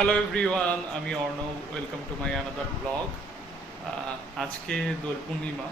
Hello everyone, আমি Arnab. Welcome to my another blog. আজকে দোল পূর্ণিমা,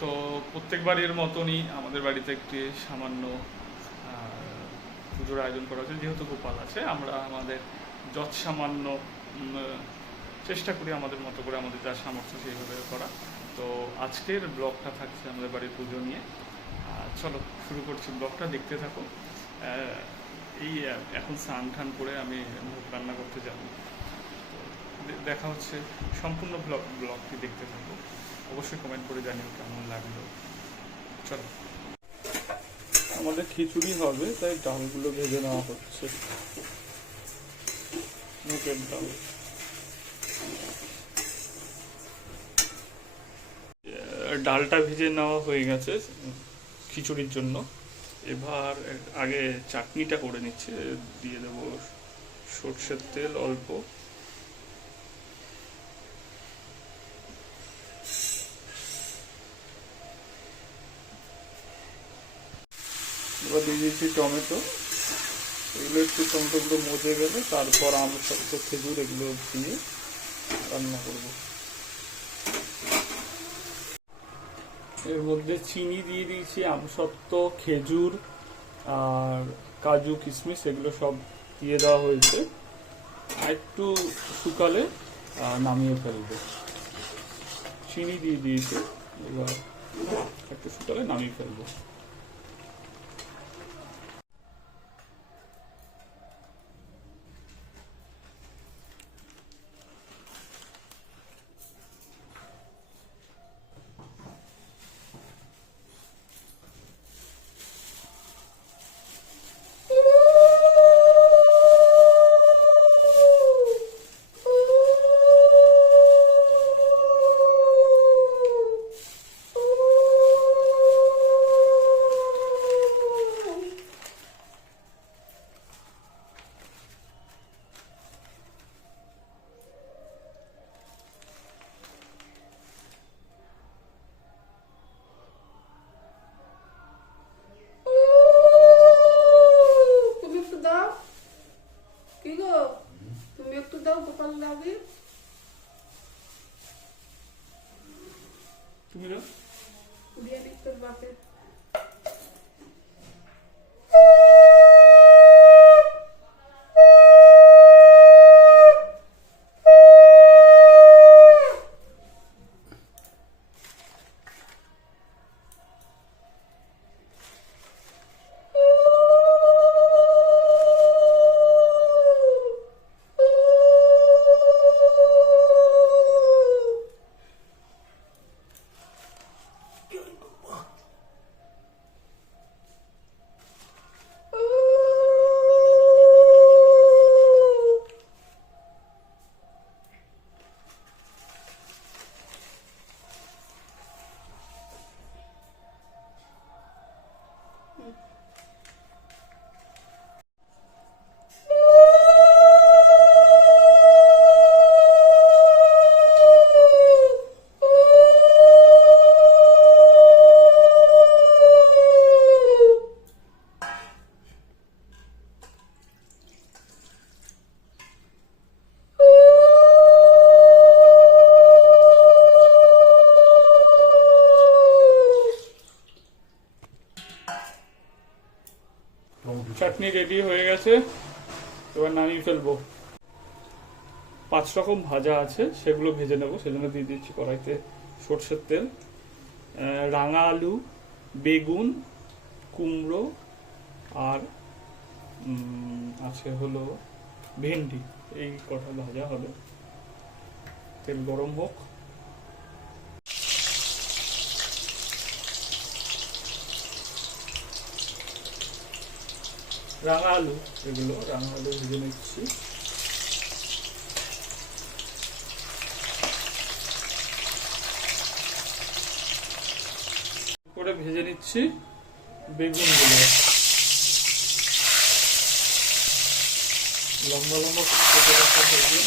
তো প্রত্যেকবারের মতনই আমাদের বাড়িতে একটি সামান্য পুজোর আয়োজন করা হয়েছে। যেহেতু গোপাল আছে, আমরা আমাদের যৎ সামান্য চেষ্টা করি আমাদের মতো করে, আমাদের যা সামর্থ্য সেইভাবে করা। তো আজকের ব্লগটা থাকছে আমাদের বাড়ির পুজো নিয়ে। চলো শুরু করছি, ব্লগটা দেখতে থাকো। এই এখন স্নান টান করে আমি ভোগ রান্না করতে যাব। দেখা হচ্ছে, সম্পূর্ণ ব্লগটি দেখতে থাকবো। অবশ্যই কমেন্ট করে জানিও কেমন লাগলো। চলো, আমাদের খিচুড়ি হবে, তাই ডালগুলো ভেজে নেওয়া হচ্ছে। মুগের ডাল, ডালটা ভেজে নেওয়া হয়ে গেছে খিচুড়ির জন্য। এবার আগে চাটনিটা করে নিচ্ছে। দিয়ে দেবো সর্ষের তেল অল্প, এবার দিয়ে দিয়েছি টমেটো। এগুলো একটু টমেটোগুলো মজে গেলে তারপর আমসত্ত্ব, খেজুর এগুলো দিয়ে রান্না করব। এর মধ্যে চিনি দিয়ে দিয়েছি, আমসত্ত্ব, খেজুর আর কাজু কিশমিশ এগুলো সব দিয়ে দেওয়া হয়েছে। আর একটু শুকালে নামিয়ে ফেলবো। চিনি দিয়ে দিয়েছে, এবার একটু শুকালে নামিয়ে ফেলবো। তুমি না তোর বাপের চাটনি রেডি হয়ে গেছে, এবার নামিয়ে ফেলবো। 5 রকম ভাজা আছে, সেগুলো ভেজে নেবো। সেজন্য দিয়ে দিচ্ছি কড়াইতে সর্ষের তেল। রাঙা আলু, বেগুন, কুমড়ো আর আছে হলো ভেন্ডি, এই কটা ভাজা হবে। তেল গরম হোক। রাঙা আলু, এগুলো রাঙা আলু ভেজে নিচ্ছি। করে ভেজে নিচ্ছি বেগুনগুলো, লম্বা লম্বা কেটে রাখা বেগুন।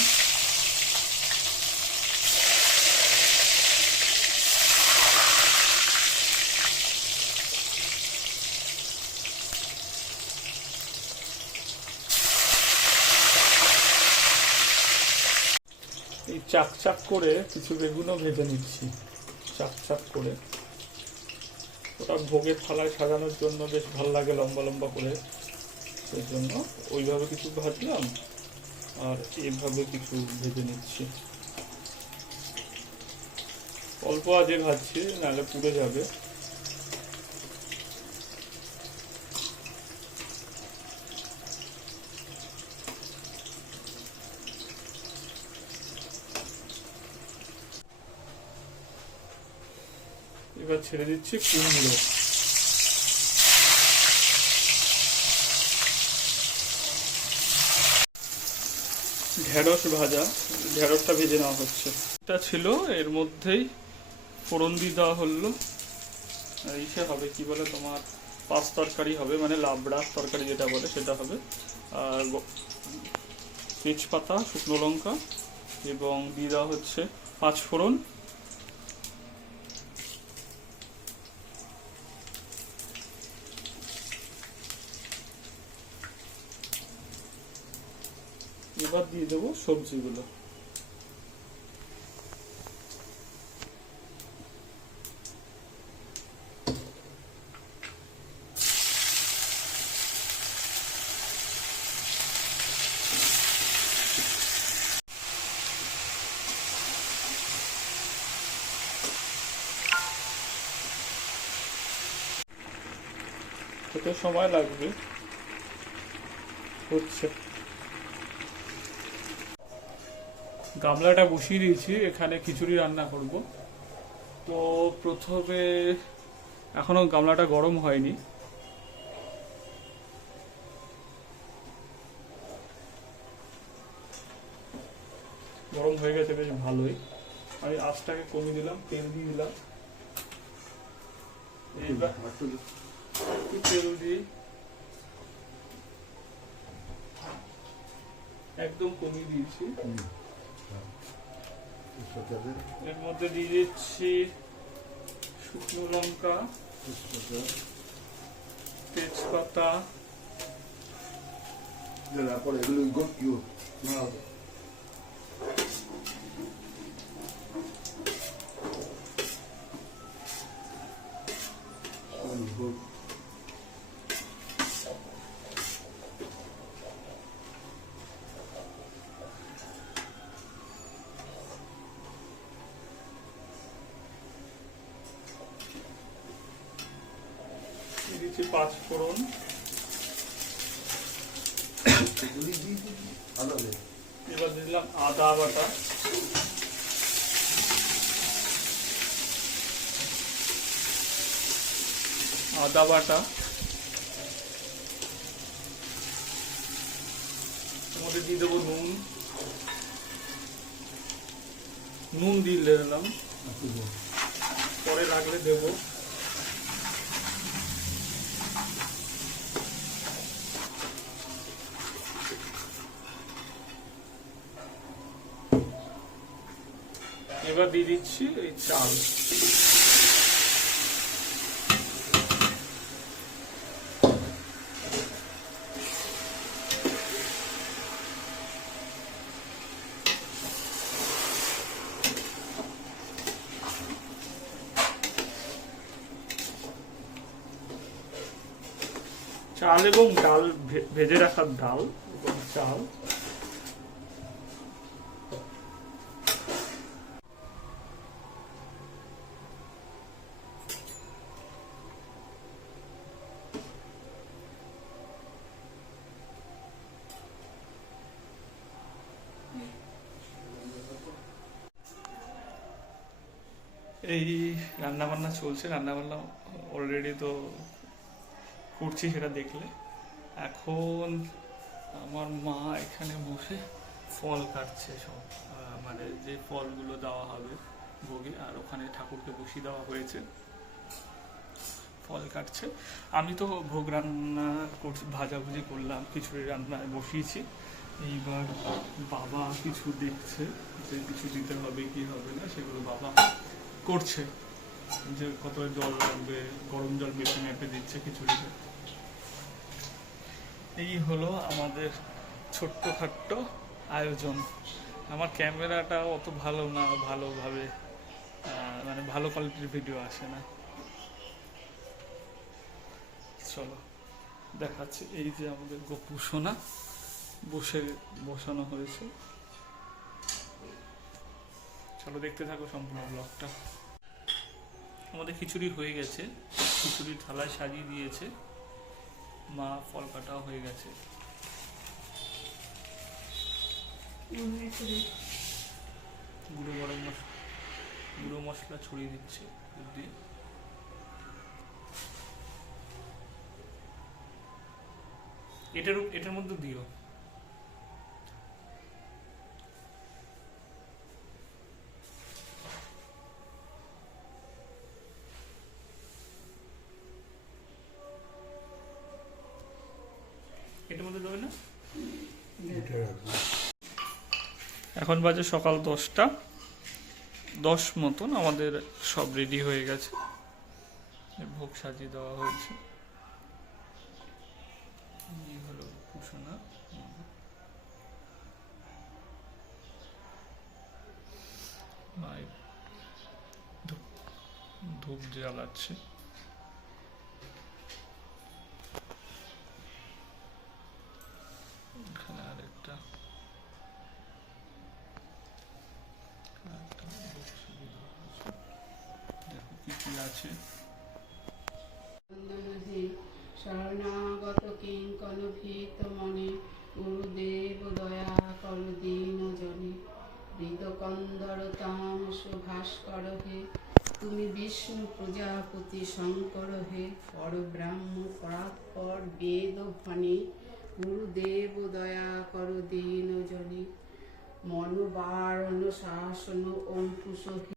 এই চাক চাক করে কিছু বেগুনও ভেজে নিচ্ছি, চাক চাক করে। ওটা ভোগের থালায় সাজানোর জন্য বেশ ভালো লাগে, লম্বা লম্বা করে, সেই জন্য ওইভাবে কিছু ভাজলাম আর এভাবে কিছু ভেজে নিচ্ছি। অল্প আজে ভাজছি, নাহলে পুড়ে যাবে। এবার ছেড়ে দিচ্ছি কুমড়ো। ঢেঁড়স ভাজা, ঢেঁড়সটা ভেজে নেওয়া হচ্ছে। এটা ছিল, এর মধ্যেই ফোড়ন দিয়ে দেওয়া হলো। ইসে হবে, কি বলে তোমার, পাঁচ তরকারি হবে, মানে লাবড়া তরকারি যেটা বলে সেটা হবে। আর তেজপাতা, শুকনো লঙ্কা এবং দিয়ে দেওয়া হচ্ছে পাঁচ ফোড়ন। এবার দিয়ে দেবো সবজিগুলো। হতে সময় লাগবে, হচ্ছে। গামলাটা বসিয়ে দিয়েছি, এখানে খিচুড়ি রান্না করব। তো প্রথমে, এখনো গামলাটা গরম হয়নি, গরম হয়ে গেছে বেশ ভালোই। আমি আঁচটাকে কমিয়ে দিলাম, তেল দিয়ে দিলাম। এইবার একটু তেল দিই, একদম কমিয়ে দিয়েছি। এর মধ্যে দিয়ে দিচ্ছি শুকনো লঙ্কা, তেজপাতা, দিচ্ছি পাঁচ ফোড়ন, এবার দিলাম আদা বাটা, আদা বাটা, এর মধ্যে দিয়ে দেবো নুন, নুন দিয়ে দিলাম, পরে লাগলে দেবো। এবার দিয়ে দিচ্ছি এই চাল। চাল এবং ডাল, ভেজে রাখার ডাল এবং চাল। এই রান্নাবান্না চলছে, রান্নাবান্না অলরেডি তো করছি, সেটা দেখলে। এখন আমার মা এখানে বসে ফল কাটছে সব, মানে যে ফলগুলো দেওয়া হবে ভোগে, আর ওখানে ঠাকুরকে বসিয়ে দেওয়া হয়েছে, ফল কাটছে। আমি তো ভোগ রান্না করছি, ভাজাভুজি করলাম, খিচুড়ি রান্নায় বসিয়েছি। এইবার বাবা কিছু দেখছে, যে কিছু দিতে হবে কি হবে না, সেগুলো বাবা করছে, যে কত জল লাগবে, গরম জল মেপে মেপে দিচ্ছে খিচুড়িতে। এই হলো আমাদের ছোট্টখাট্ট আয়োজন। আমার ক্যামেরাটা অত ভালো না, ভালোভাবে মানে ভালো কোয়ালিটির ভিডিও আসে না। চলো দেখাচ্ছি, এই যে আমাদের গপু সোনা বসানো হয়েছে। চলো দেখতে থাকো সম্পূর্ণ ব্লগটা। আমাদের খিচুড়ি হয়ে গেছে, খিচুড়ি থালায় সাজিয়ে দিয়েছে মা, ফল কাটাও হয়ে গেছে। গুঁড়ো মশলা ছড়িয়ে দিচ্ছে উপর দিয়ে। এটার মধ্যে দিও। এটার মধ্যে দেবে না? এখন বাজে সকাল 10টা 10 মতন। আমাদের সব রেডি হয়ে গেছে, ভোগ সাজিয়ে দেওয়া হয়েছে। এই হলো কুসুনা, ধূপ জ্বালাচ্ছে। এখানে আরেকটা দেখো কি কি আছে। শরণাগত কিঙ্কন ভীত মনে, গুরুদেব দয়া কর দীন জনে। হৃদকন্দর তামস ভাস্কর হে, তুমি বিষ্ণু প্রজাপতি শঙ্কর হে। পরব্রহ্ম পরাৎপর বেদ ভনে, গুরুদেব দয়া কর দীন জনে। মনোবারণ শাসন অঙ্কুশ হে।